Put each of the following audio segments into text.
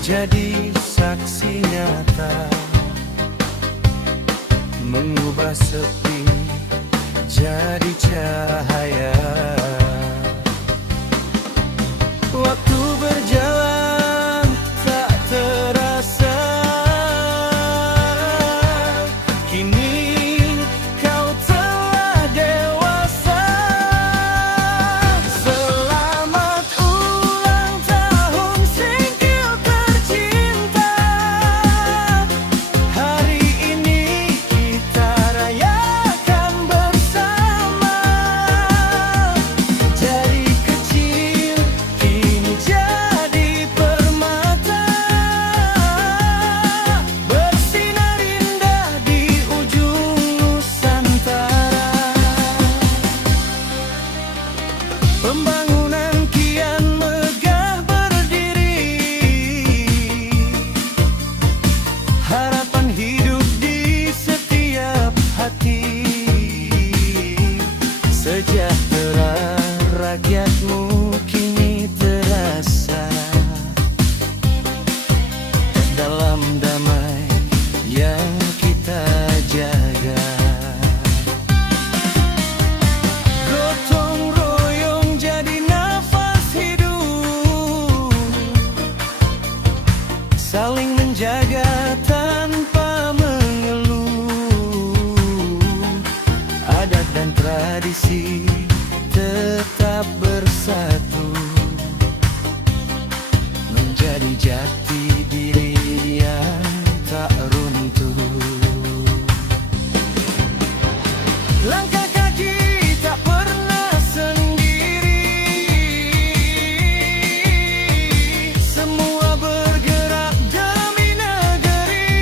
jadi saksi nyata, mengubah sepi jadi cahaya. Waktu berjalan tak terasa, kini kau telah dewasa. Selamat ulang tahun Singkil tercinta, hari ini kita rayakan bersama. Dari kecil kini jadi permata, bersinar indah di ujung Nusantara. Pembangunan kian megah berdiri, harapan hidup di setiap hati. Sejahtera rakyatmu kini terasa, dalam damai yang kita jaga. Gotong royong jadi nafas hidup, saling menjaga tanpa mengeluh. Adat dan tradisi tetap bersatu, menjadi jati diri yang tak runtuh. Langkah kaki tak pernah sendiri, semua bergerak demi negeri.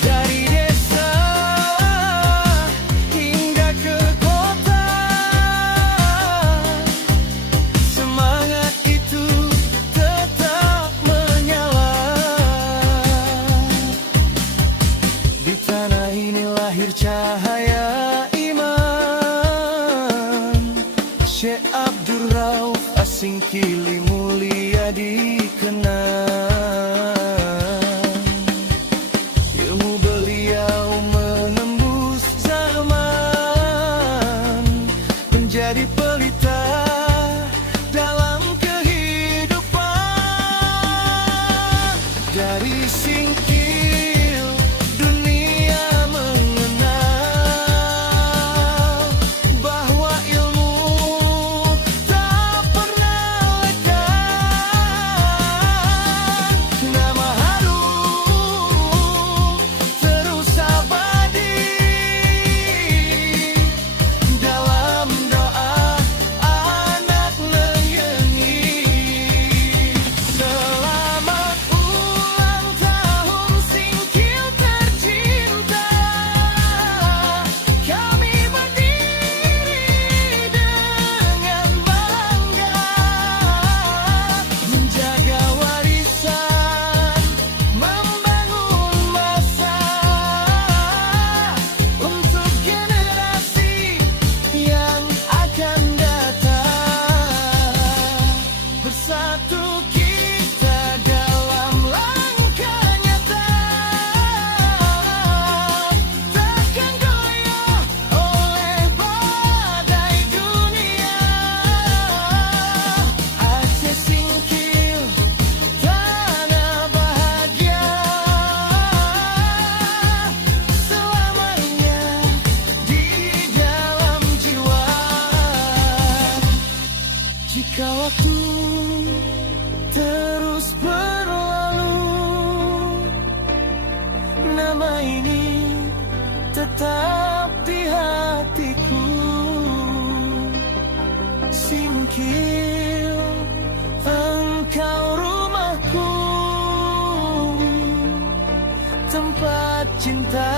Dari desa hingga ke kota, semangat itu tetap menyala. Di tanah ini lahir cahaya iman, Syekh Abdul Rauf As-Singkili mulia dikenang. Ilmu beliau menembus zaman, menjadi pelita dalam kehidupan. Dari Singkil dunia mengenal bahwa ilmu tak pernah lekang. Nama harum terus abadi dalam doa anak menyanyi. Selamat ulang tahun Singkil tercinta, kami berdiri dengan bangga, menjaga warisan, membangun masa untuk generasi yang akan datang. Bersatu kita dalam langkah nyata, takkan goyah oleh badai dunia. Aceh Singkil, tanah bahagia, selamanya di dalam jiwa. Jika waktu terus berlalu, nama ini tetap di hatiku. Singkil, engkau rumahku, tempat cinta